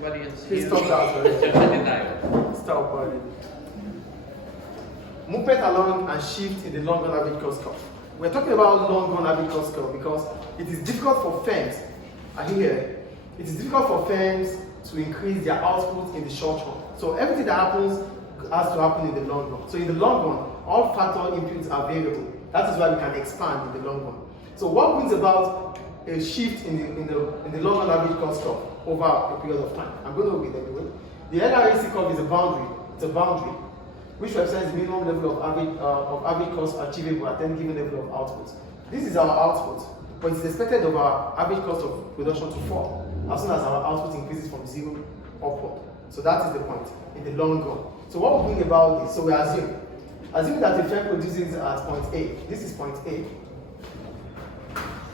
everybody and see Please you. stop that already. Just a denial. Stop already. Movement along and shift in the long run average cost curve. We're talking about long run average cost curve because it is difficult for firms, it is difficult for firms to increase their output in the short run. So everything that happens has to happen in the long run. So in the long run, all factor inputs are variable. That is why we can expand in the long run. So what brings about a shift in the long run average cost curve over a period of time? I'm going to read anyway. The LRAC curve is a boundary. It's a boundary which represents the minimum level of average cost achievable at any given level of output. This is our output, but it's expected of our average cost of production to fall as soon as our output increases from 0 upward. So that is the point in the long run. So what we bring about this, so we assume that a firm produces at point A. This is point A.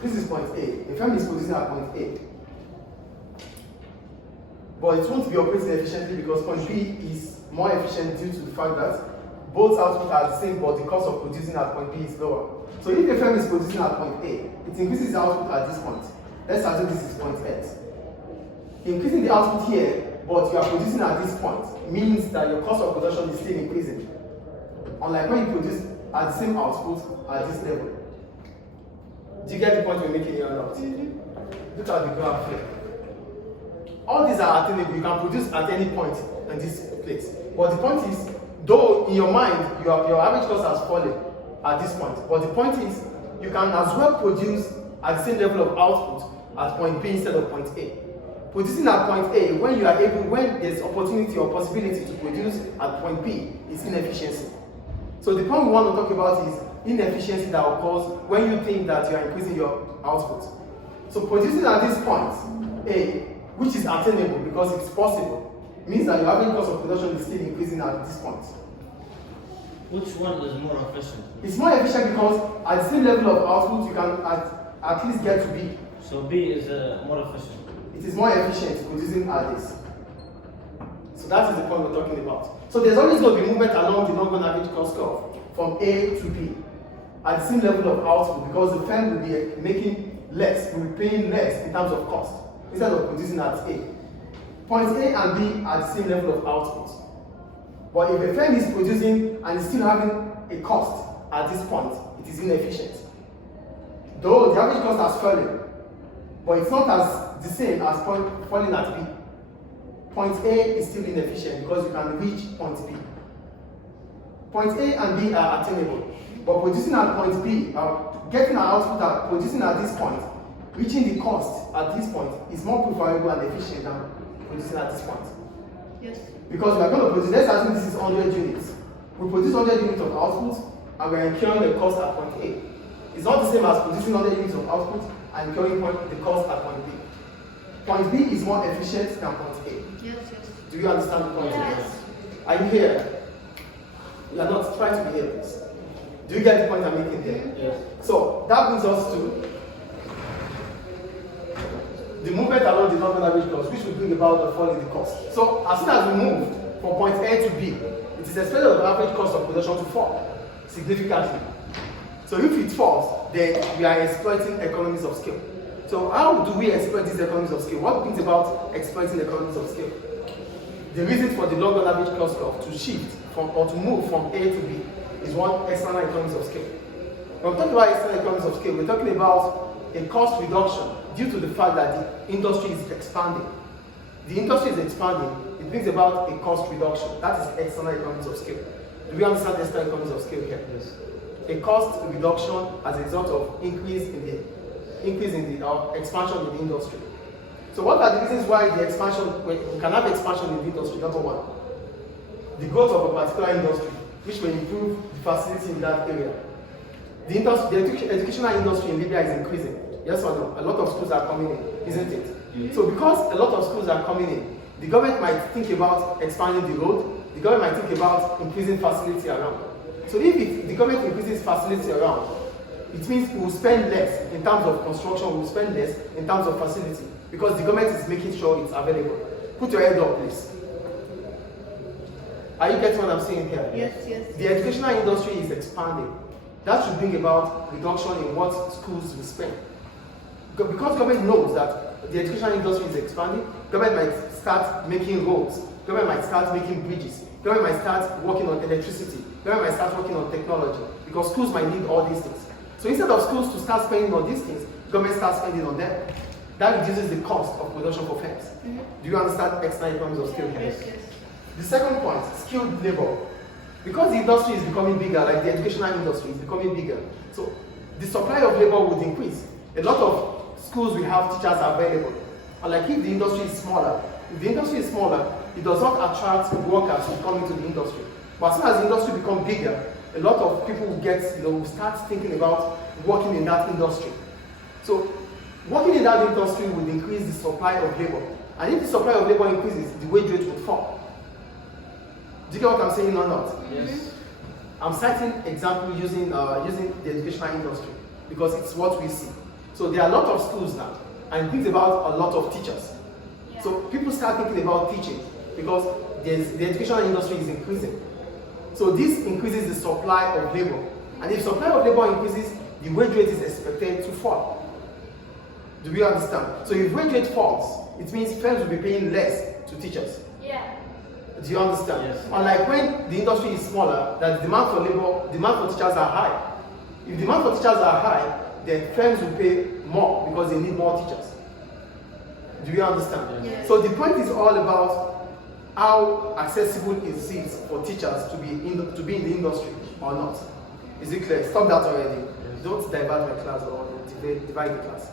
This is point A. A firm is producing at point A. But it won't be operating efficiently because point B is more efficient due to the fact that both outputs are the same, but the cost of producing at point B is lower. So if a firm is producing at point A, it increases the output at this point. Let's assume this is point X. Increasing the output here, but you are producing at this point, means that your cost of production is still increasing. Unlike when you produce at the same output at this level. Do you get the point we're making here or not? Look at the graph here. All these are attainable. You can produce at any point in this place. But the point is, though in your mind, your average cost has fallen at this point. But the point is, you can as well produce at the same level of output at point B instead of point A. Producing at point A, when there's opportunity or possibility to produce at point B, is inefficiency. So the point we want to talk about is inefficiency that occurs when you think that you are increasing your output. So producing at this point A, which is attainable because it's possible, means that your average cost of production is still increasing at this point. Which one is more efficient? It's more efficient because at the same level of output, you can at least get to B. So B is more efficient. It is more efficient producing at this. So that is the point we're talking about. So there's always going to be movement along the long run average cost curve from A to B at the same level of output because the firm will be making less, will be paying less in terms of cost instead of producing at A. Points A and B are the same level of output. But if a firm is producing and is still having a cost at this point, it is inefficient. Though the average cost has fallen, but it's not as the same as falling at B. Point A is still inefficient because you can reach point B. Point A and B are attainable, but producing at point B, getting an output at producing at this point, reaching the cost at this point is more preferable and efficient than producing at this point. Yes. Because we are going to produce, let's assume this is 100 units. We produce 100 units of output and we are incurring the cost at point A. It's not the same as producing 100 units of output and incurring the cost at point B. Point B is more efficient than point A. Yes. Do you understand the point? Yes. Are you here? You are not trying to be here, please. Do you get the point I'm making here? Yes. So that brings us to the movement along the long-run average cost, which will bring about the fall in the cost. So as soon as we move from point A to B, it is expected of the average cost of production to fall significantly. So if it falls, then we are exploiting economies of scale. So how do we exploit these economies of scale? What brings about exploiting economies of scale? The reason for the long-run average cost curve to shift or to move from A to B is one, external economies of scale. When we talk about external economies of scale, we're talking about a cost reduction due to the fact that the industry is expanding. The industry is expanding, it brings about a cost reduction. That is external economies of scale. Do we understand the external economies of scale here? Yes. A cost reduction as a result of increase in the expansion in the industry. So what are the reasons why the expansion, we can have expansion in the industry? Number one, the growth of a particular industry, which will improve the facility in that area. The educational industry in Libya is increasing. Yes or no? A lot of schools are coming in, isn't it? Mm-hmm. So because a lot of schools are coming in, the government might think about expanding the road, the government might think about increasing facility around. So if the government increases facility around, it means we will spend less in terms of construction, we will spend less in terms of facility, because the government is making sure it's available. Put your head up, please. Are you getting what I'm saying here? Yes. The educational industry is expanding. That should bring about reduction in what schools will spend. Because government knows that the educational industry is expanding, government might start making roads, government might start making bridges, government might start working on electricity, government might start working on technology, because schools might need all these things. So instead of schools to start spending on these things, government starts spending on them. That reduces the cost of production for firms. Do you understand external economies of scale? Yes. The second point, skilled labor. Because the industry is becoming bigger, like the educational industry is becoming bigger, so the supply of labor would increase. A lot of schools will have teachers available. And like if the industry is smaller, it does not attract workers to come into the industry. But as soon as the industry becomes bigger, a lot of people will start thinking about working in that industry. So working in that industry would increase the supply of labor. And if the supply of labor increases, the wage rate would fall. Do you get what I'm saying or not? Yes. I'm citing example using the educational industry because it's what we see. So there are a lot of schools now, and it brings about a lot of teachers. Yeah. So people start thinking about teaching because the educational industry is increasing. So this increases the supply of labor. And if supply of labor increases, the wage rate is expected to fall. Do we understand? So if wage rate falls, it means firms will be paying less to teachers. Yeah. Do you understand? Yes. Unlike when the industry is smaller, that the demand for teachers are high. If demand for teachers are high, then firms will pay more because they need more teachers. Do you understand? Yes. So the point is all about how accessible is it for teachers to be in the industry or not. Is it clear? Stop that already. Yes. Don't divert my class or divide the class.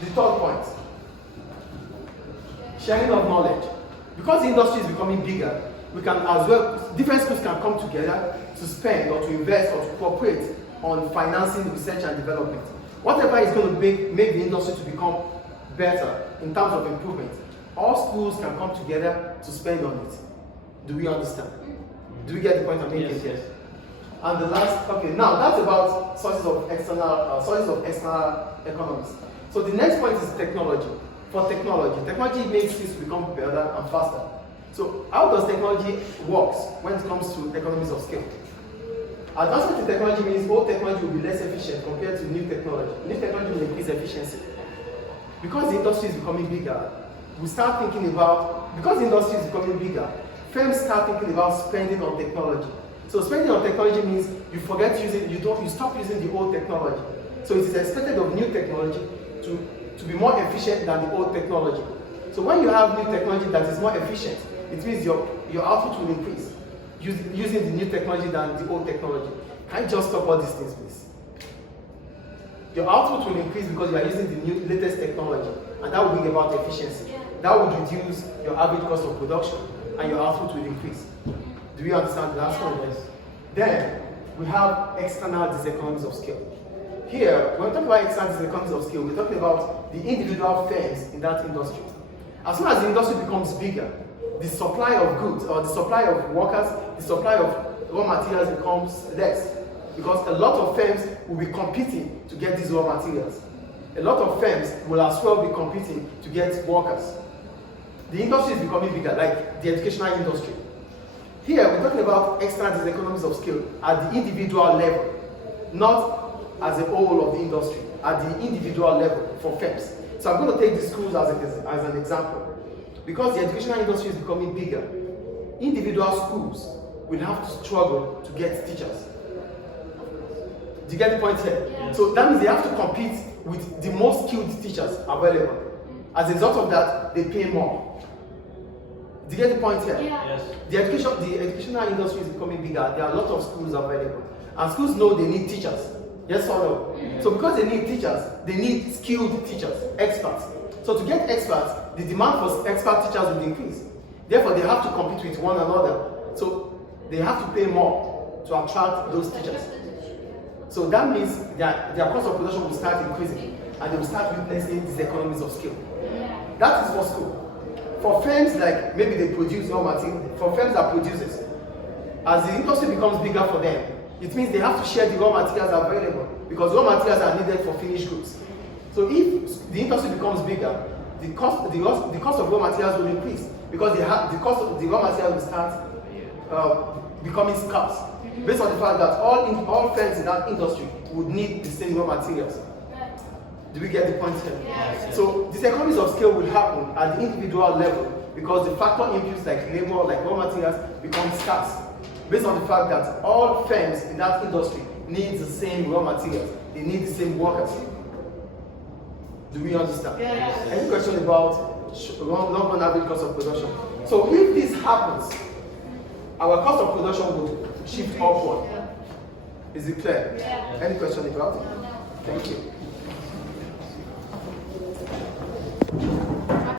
The third point, sharing of knowledge. Because the industry is becoming bigger, we can as well, different schools can come together to spend or to invest or to cooperate on financing research and development. Whatever is going to make the industry to become better in terms of improvement, all schools can come together to spend on it. Do we understand? Do we get the point I'm making Yes, here? yes. And the last, okay, now that's about sources of external economies. So the next point is technology. For technology makes things become better and faster. So how does technology work when it comes to economies of scale? Advancement in technology means old technology will be less efficient compared to new technology. New technology will increase efficiency. Because the industry is becoming bigger, we start thinking about, because the industry is becoming bigger, firms start thinking about spending on technology. So spending on technology means you stop using the old technology. So it is expected of new technology to be more efficient than the old technology. So when you have new technology that is more efficient, it means your output will increase using the new technology than the old technology. Can you just stop all these things, please? Your output will increase because you are using the latest technology, and that will bring about efficiency. Yeah. That would reduce your average cost of production, and your output will increase. Do you understand the last one? Yes. Then we have external diseconomies of scale. Here, when we talk about external diseconomies of scale, we're talking about the individual firms in that industry. As soon as the industry becomes bigger, the supply of goods or the supply of workers, the supply of raw materials becomes less because a lot of firms will be competing to get these raw materials. A lot of firms will as well be competing to get workers. The industry is becoming bigger, like the educational industry. Here, we're talking about external diseconomies of scale at the individual level, not as a whole of the industry, at the individual level for firms. So I'm going to take the schools as an example. Because the educational industry is becoming bigger, individual schools will have to struggle to get teachers. Do you get the point here? Yeah. So that means they have to compete with the most skilled teachers available. As a result of that, they pay more. Do you get the point here? Yeah. Yes. The educational industry is becoming bigger. There are a lot of schools available. And schools know they need teachers. Yes or no? So because they need teachers, they need skilled teachers, experts. So to get experts, the demand for expert teachers will increase. Therefore, they have to compete with one another. So they have to pay more to attract those teachers. So that means that their cost of production will start increasing and they will start witnessing these economies of scale. That is for school. For firms like maybe they produce raw material, for firms that produces, as the industry becomes bigger for them, it means they have to share the raw materials available because raw materials are needed for finished goods. So if the industry becomes bigger, the cost of raw materials will increase because the cost of the raw materials will start becoming scarce. Based on the fact that all firms in that industry would need the same raw materials. Do we get the point here? Yes. So this economies of scale will happen at the individual level because the factor inputs like labor, like raw materials, become scarce. Based on the fact that all firms in that industry need the same raw materials, they need the same workers. Do we understand? Yes. Any question about long-run average cost of production? So if this happens, our cost of production will shift upward. Is it clear? Yeah. Any question about it? Thank you.